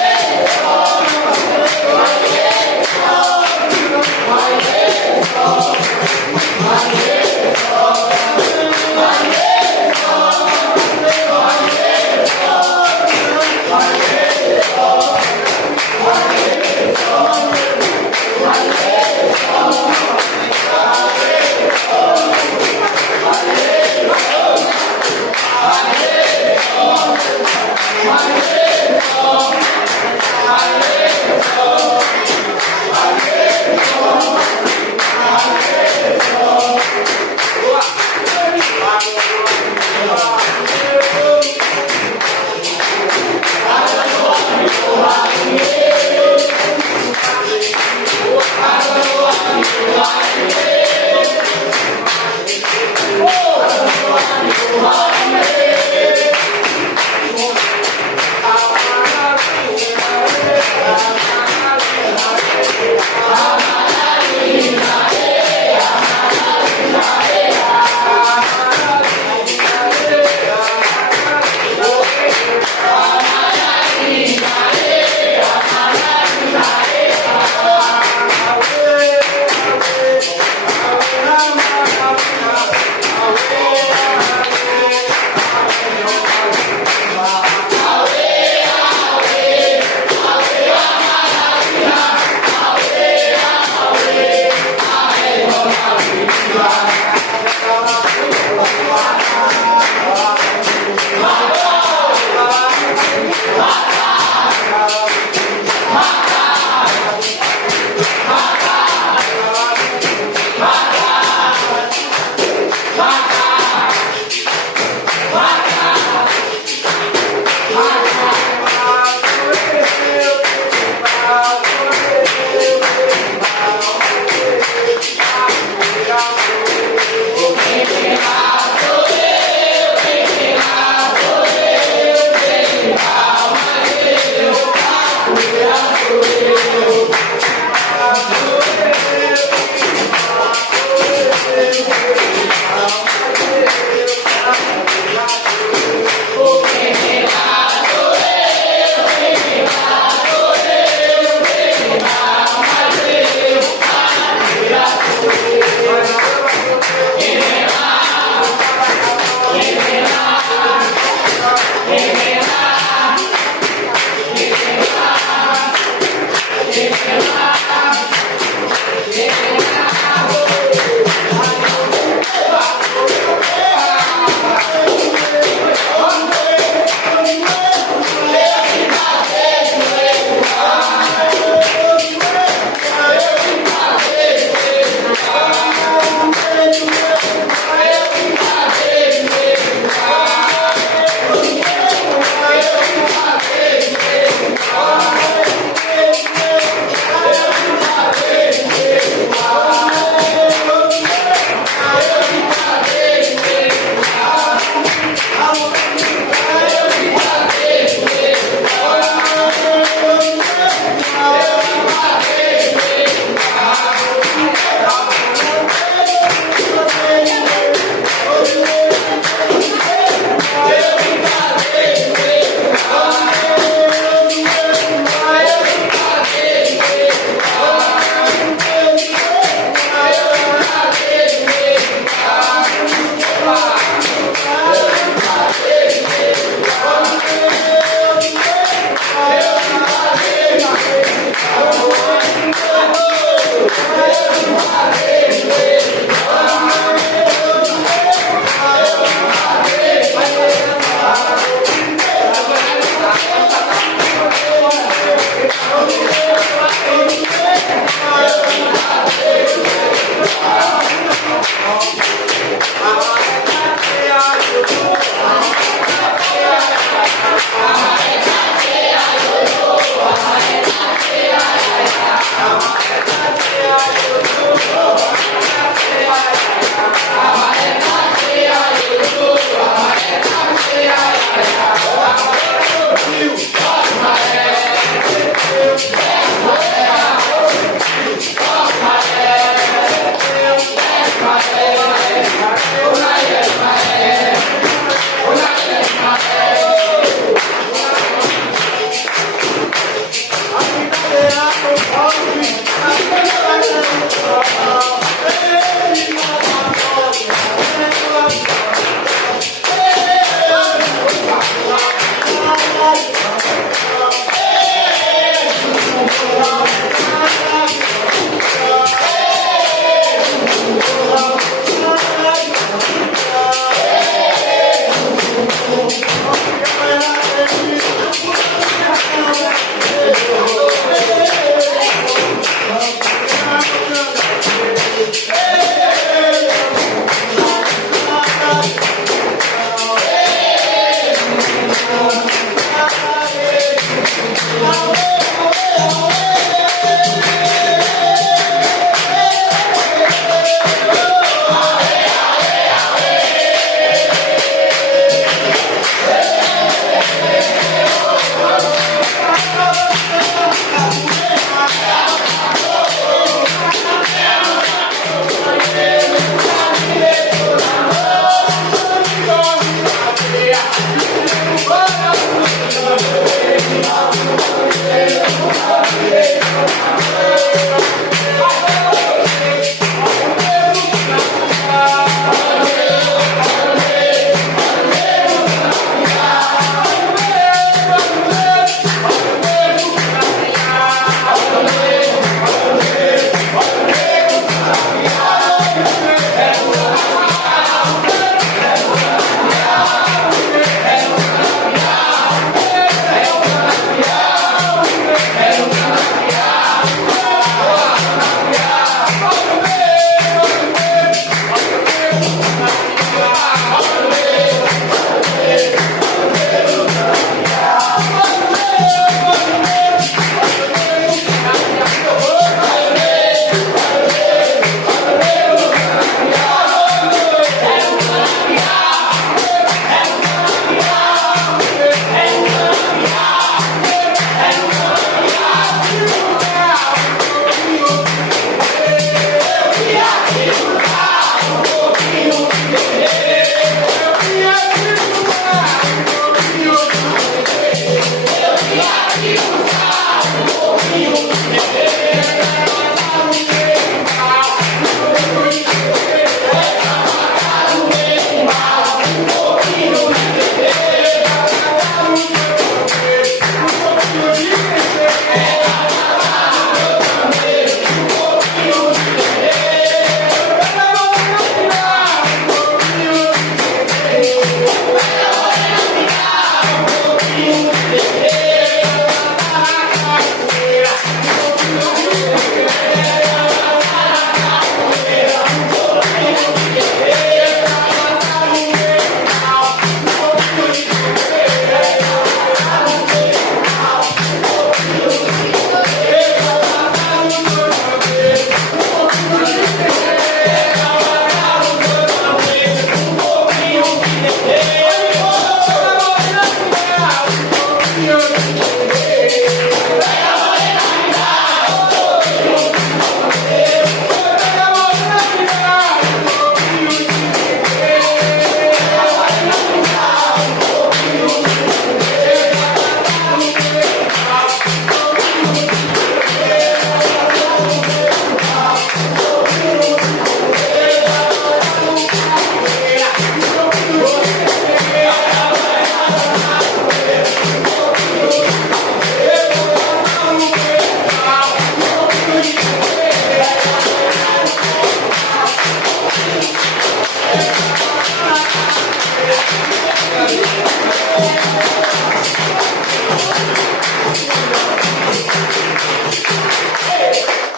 Hey!